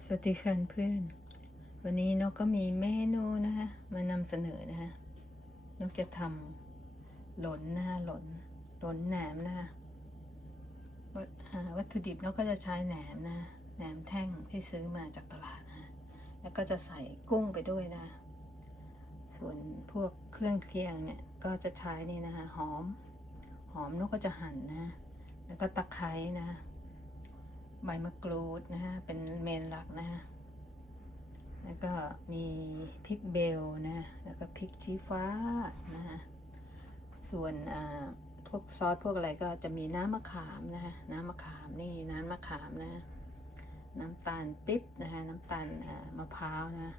สวัสดีค่ะเพื่อน วันนี้นกก็มีเมนูนะคะมานำเสนอนะคะนกจะทำหลนนะคะหลนหลนแหนมนะคะวัตอ่าวัตถุดิบนกก็จะใช้แหนมนะแหนมแท่งที่ซื้อมาจากตลาดนะแล้วก็จะใส่กุ้งไปด้วยนะ ส่วนพวกเครื่องเคียงเนี่ยก็จะใช้นี่นะคะหอม หอมนกก็จะหั่นนะแล้วก็ตะไคร้นะ ใบมะกรูดนะฮะ เป็นเมนหลักนะฮะ แล้วก็มีพริกเบลนะ แล้วก็พริกชี้ฟ้านะฮะ ส่วนอ่าพวกซอสพวกอะไรก็จะมีน้ำมะขามนะฮะ น้ำมะขามนี่น้ำมะขามนะ น้ำตาลปิ๊บนะฮะ น้ำตาลมะพร้าวนะ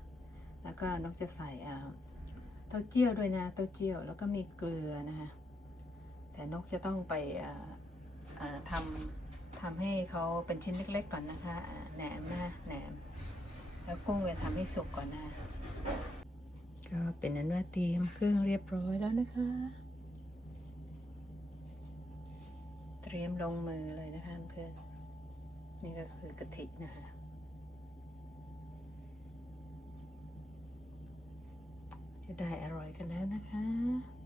แล้วก็นกจะใส่อ่าเต้าเจี้ยวด้วยนะ เต้าเจี้ยว แล้วก็มีเกลือนะฮะ แต่นกจะต้องไปอ่าทำ ทำให้เขาเป็นชิ้นเล็กๆก่อนนะคะแหนมนะแหนม แล้วกุ้งจะทำให้สุกก่อนนะก็เป็นนั้นว่าเตรียมเครื่องเรียบร้อยแล้วนะคะ เตรียมลงมือเลยนะคะเพื่อนนี่ก็คือกะทินะคะจะได้อร่อยกันแล้วนะคะ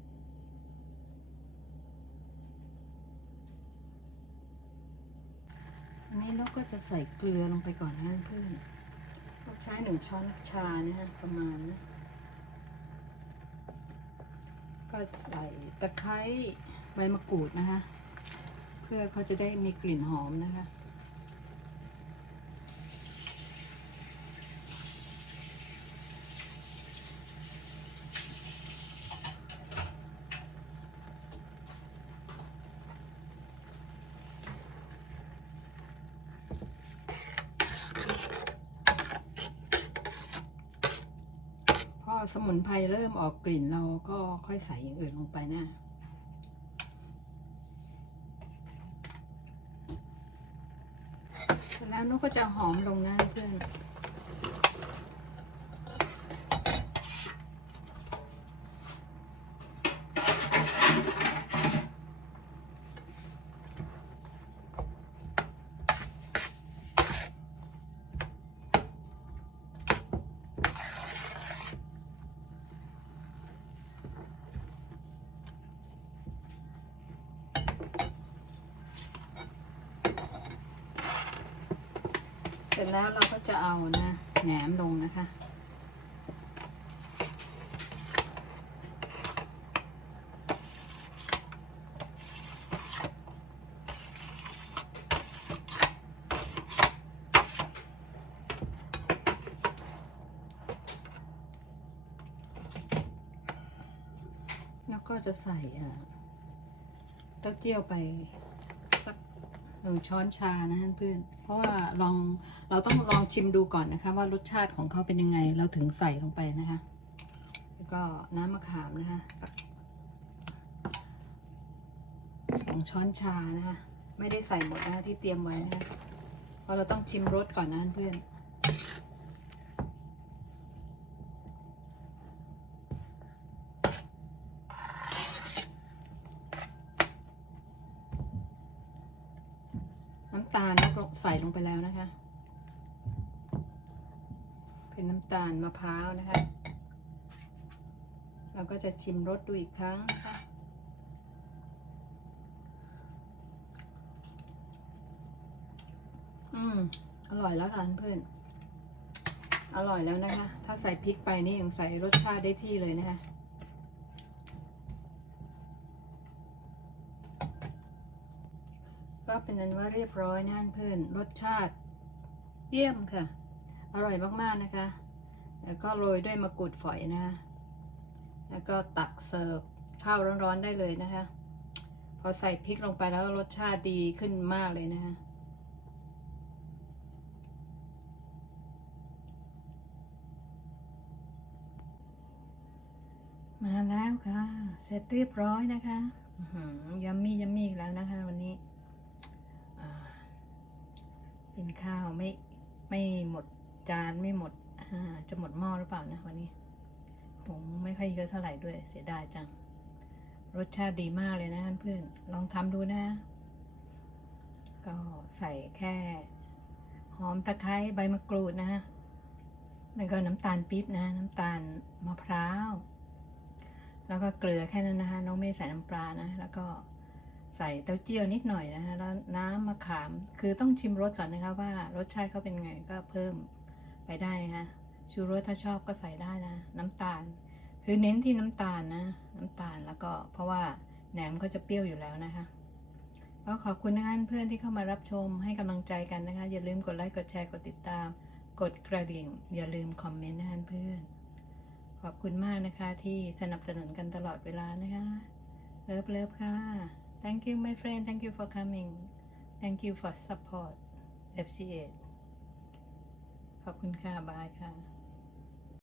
นี้เราก็จะใส่เกลือลงไปก่อนนะเพื่อนเราใช้หนึ่งช้อนชานะฮะประมาณนะก็ใส่ตะไคร้ใบมะกรูดนะคะ เพื่อเขาจะได้มีกลิ่นหอมนะคะ สมุนไพรเริ่มออกกลิ่นเราก็ค่อยใส่อย่างอื่นลงไปนะเสร็จแล้วนกก็จะหอมลงนะเพื่อน สร็จแล้วเราก็จะเอานะแหนมลงนะคะ แล้วก็จะใส่เต้าเจี้ยวไป หนึ่งช้อนชานะเพื่อน เพราะว่าลองเราต้องลองชิมดูก่อนนะคะ ว่ารสชาติของเขาเป็นยังไง เราถึงใส่ลงไปนะคะ แล้วก็น้ำมะขามนะคะสองช้อนชานะคะ ไม่ได้ใส่หมดนะคะที่เตรียมไว้นะคะเพราะเราต้องชิมรสก่อนนะเพื่อนำตาลเราใส่ลงไปแล้วนะคะ เป็นน้ำตาลมะพร้าวนะคะ เราก็จะชิมรสดูอีกครั้งนะคะอืม อร่อยแล้วค่ะเพื่อน อร่อยแล้วนะคะ ถ้าใส่พริกไปนี่ยังใส่รสชาติได้ที่เลยนะคะ ก็เป็นนั้นว่าเรียบร้อยนะเพื่อนรสชาติเยี่ยมค่ะ อร่อยมากๆนะคะ แล้วก็โรยด้วยมะกรูดฝอยนะคะแล้วก็ตักเสิร์ฟข้าวร้อนๆได้เลยนะคะ พอใส่พริกลงไปแล้วรสชาติดีขึ้นมากเลยนะคะมาแล้วค่ะ เสร็จเรียบร้อยนะคะยัมมี่ยัมมี่อีกแล้วนะคะวันนี้ เป็นข้าวไม่ไม่หมดจานไม่หมดจะหมดหม้อหรือเปล่านะวันนี้ผมไม่ค่อยเยอะเท่าไหร่ด้วยเสียดายจัง รสชาติดีมากเลยนะเพื่อนลองทำดูนะ ก็ใส่แค่หอมตะไคร้ใบมะกรูดนะฮะแล้วก็น้ำตาลปี๊บนะ น้ำตาลมะพร้าว แล้วก็เกลือแค่นั้นนะคะน้องไม่ใส่น้ำปลานะ แล้วก็ ใส่เต้าเจี้ยวนิดหน่อยนะคะแล้วน้ำมะขาม คือต้องชิมรสก่อนนะคะว่ารสชาติเขาเป็นไงก็เพิ่มไปได้นะคะชูรสถ้าชอบก็ใส่ได้นะ น้ำตาล คือเน้นที่น้ำตาลนะ น้ำตาลแล้วก็เพราะว่าแหนมก็จะเปรี้ยวอยู่แล้วนะคะก็ขอบคุณนะคะเพื่อนที่เข้ามารับชมให้กำลังใจกันนะคะ อย่าลืมกดไลค์กดแชร์กดติดตาม กดกระดิ่ง อย่าลืมคอมเมนต์นะคะเพื่อน ขอบคุณมากนะคะที่สนับสนุนกันตลอดเวลานะคะเลิฟเลิฟค่ะ thank you my friend thank you for coming thank you for support FCA ขอบคุณค่ะ บายค่ะ